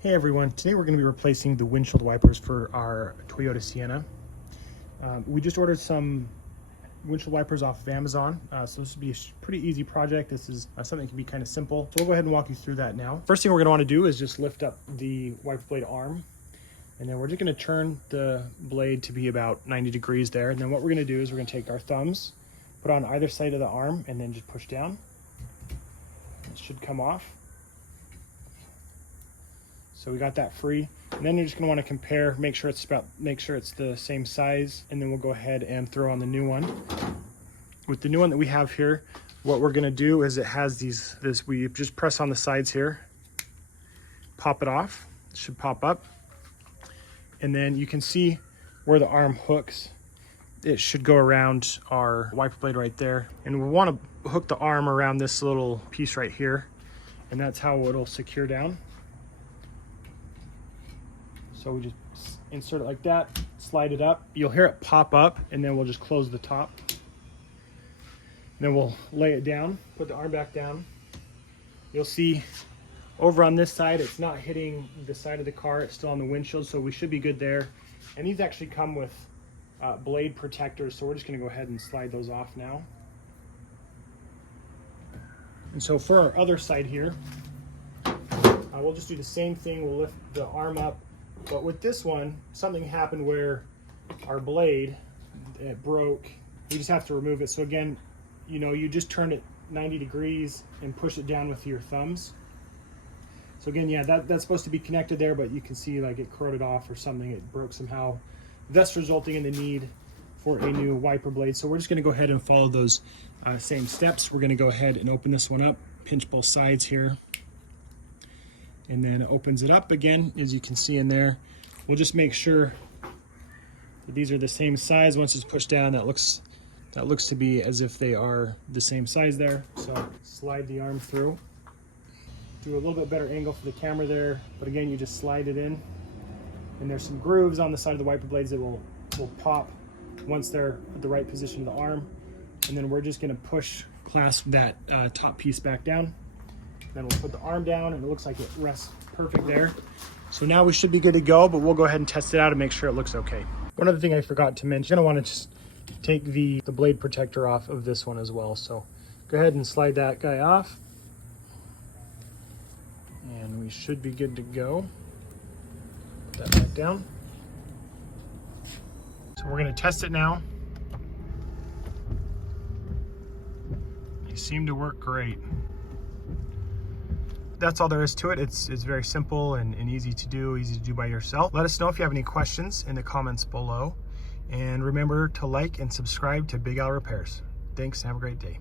Hey everyone, today we're going to be replacing the windshield wipers for our Toyota Sienna. We just ordered some windshield wipers off of Amazon, so this will be a pretty easy project. This is something that can be kind of simple. So we'll go ahead and walk you through that now. First thing we're going to want to do is just lift up the wiper blade arm, and then we're just going to turn the blade to be about 90 degrees there. And then what we're going to do is we're going to take our thumbs, put on either side of the arm, and then just push down. It should come off. So we got that free, and then you're just gonna want to compare, make sure it's the same size, and then we'll go ahead and throw on the new one. With the new one that we have here, what we're gonna do is it has we just press on the sides here, pop it off, it should pop up, and then you can see where the arm hooks. It should go around our wiper blade right there, and we want to hook the arm around this little piece right here, and that's how it'll secure down. So we just insert it like that, slide it up. You'll hear it pop up, and then we'll just close the top. And then we'll lay it down, put the arm back down. You'll see over on this side, it's not hitting the side of the car, it's still on the windshield, so we should be good there. And these actually come with blade protectors, so we're just gonna go ahead and slide those off now. And so for our other side here, we'll just do the same thing. We'll lift the arm up. But with this one, something happened where our blade, it broke. We just have to remove it. So again, you just turn it 90 degrees and push it down with your thumbs. So again, yeah, that's supposed to be connected there, but you can see like it corroded off or something. It broke somehow, thus resulting in the need for a new wiper blade. So we're just gonna go ahead and follow those same steps. We're gonna go ahead and open this one up, pinch both sides here. And then it opens it up again, as you can see in there. We'll just make sure that these are the same size. Once it's pushed down, that looks to be as if they are the same size there. So slide the arm through. Do a little bit better angle for the camera there, but again, you just slide it in. And there's some grooves on the side of the wiper blades that will pop once they're at the right position of the arm. And then we're just gonna clasp that top piece back down. Then we'll put the arm down, and it looks like it rests perfect there. So now we should be good to go, but we'll go ahead and test it out and make sure it looks okay. One other thing I forgot to mention, you're gonna wanna just take the blade protector off of this one as well. So go ahead and slide that guy off. And we should be good to go. Put that back down. So we're gonna test it now. They seem to work great. That's all there is to it. It's very simple and easy to do by yourself. Let us know if you have any questions in the comments below. And remember to like and subscribe to Big Al Repairs. Thanks and have a great day.